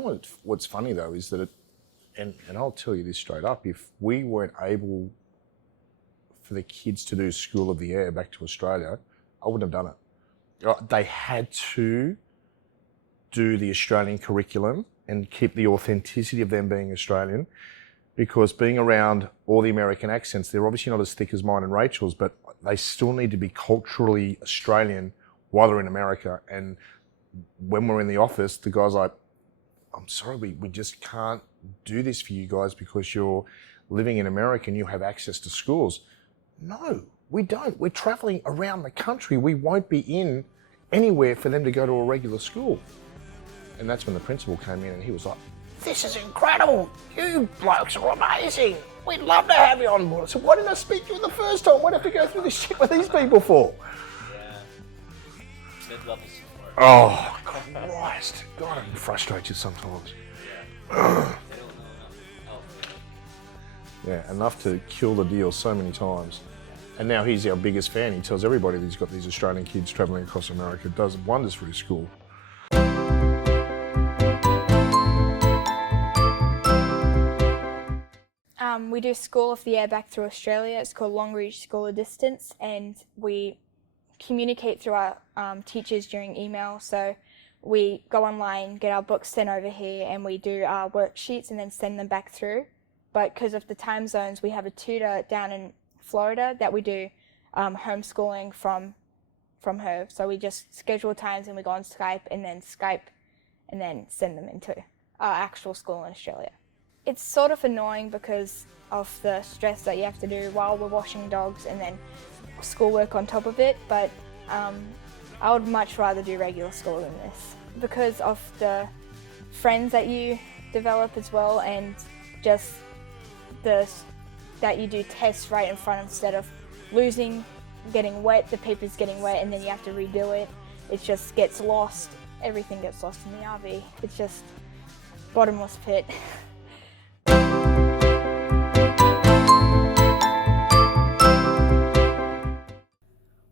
what's funny though is that and I'll tell you this straight up, if we weren't able for the kids to do School of the Air back to Australia, I wouldn't have done it. They had to do the Australian curriculum and keep the authenticity of them being Australian, because being around all the American accents, they're obviously not as thick as mine and Rachel's, but they still need to be culturally Australian while they're in America. And when we're in the office, the guy's like, I'm sorry, we just can't do this for you guys because you're living in America and you have access to schools. No, we don't. We're traveling around the country. We won't be in anywhere for them to go to a regular school. And that's when the principal came in and he was like, this is incredible. You blokes are amazing. We'd love to have you on board. I said, why didn't I speak to you the first time? Why do I have to go through this shit with these people for? Yeah. They'd love the support. Oh, Christ. God, it frustrates you sometimes. Yeah. They don't know enough help. Yeah, enough to kill the deal so many times. And now he's our biggest fan. He tells everybody that he's got these Australian kids travelling across America. It does wonders for his school. We do School of the Air back through Australia. It's called Long Reach School of Distance, and we communicate through our teachers during email. So we go online, get our books sent over here, and we do our worksheets and then send them back through. But because of the time zones, we have a tutor down in Florida that we do homeschooling from her. So we just schedule times and we go on Skype and then send them into our actual school in Australia. It's sort of annoying because of the stress that you have to do while we're washing dogs and then schoolwork on top of it, but I would much rather do regular school than this because of the friends that you develop as well, and just that you do tests right in front instead of getting wet, the paper's getting wet and then you have to redo it. It just gets lost. Everything gets lost in the RV. It's just bottomless pit.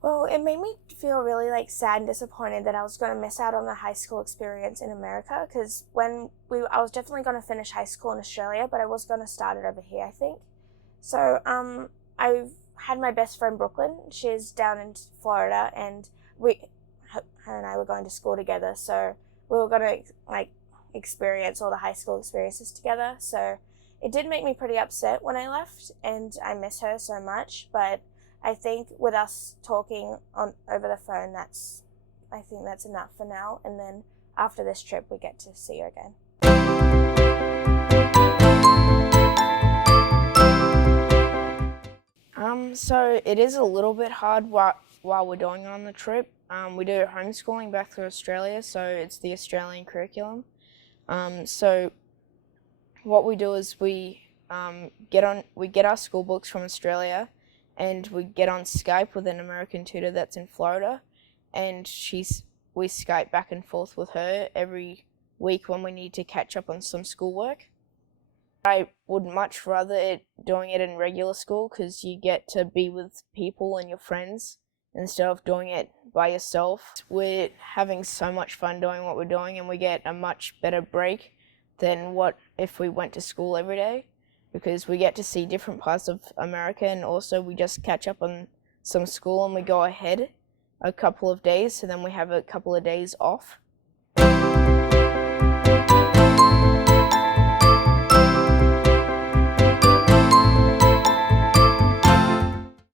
Well, it made me feel really sad and disappointed that I was going to miss out on the high school experience in America, because I was definitely going to finish high school in Australia, but I was going to start it over here, I think. So I had my best friend Brooklyn. She's down in Florida, and her and I were going to school together, so we were going to experience all the high school experiences together. So it did make me pretty upset when I left, and I miss her so much, but I think with us talking over the phone, I think that's enough for now. And then after this trip, we get to see her again. So it is a little bit hard while we're going on the trip. We do homeschooling back through Australia, so it's the Australian curriculum. So what we do is we get our school books from Australia, and we get on Skype with an American tutor that's in Florida, and we Skype back and forth with her every week when we need to catch up on some schoolwork. I would much rather doing it in regular school because you get to be with people and your friends instead of doing it by yourself. We're having so much fun doing what we're doing, and we get a much better break than what if we went to school every day, because we get to see different parts of America, and also we just catch up on some school and we go ahead a couple of days, so then we have a couple of days off.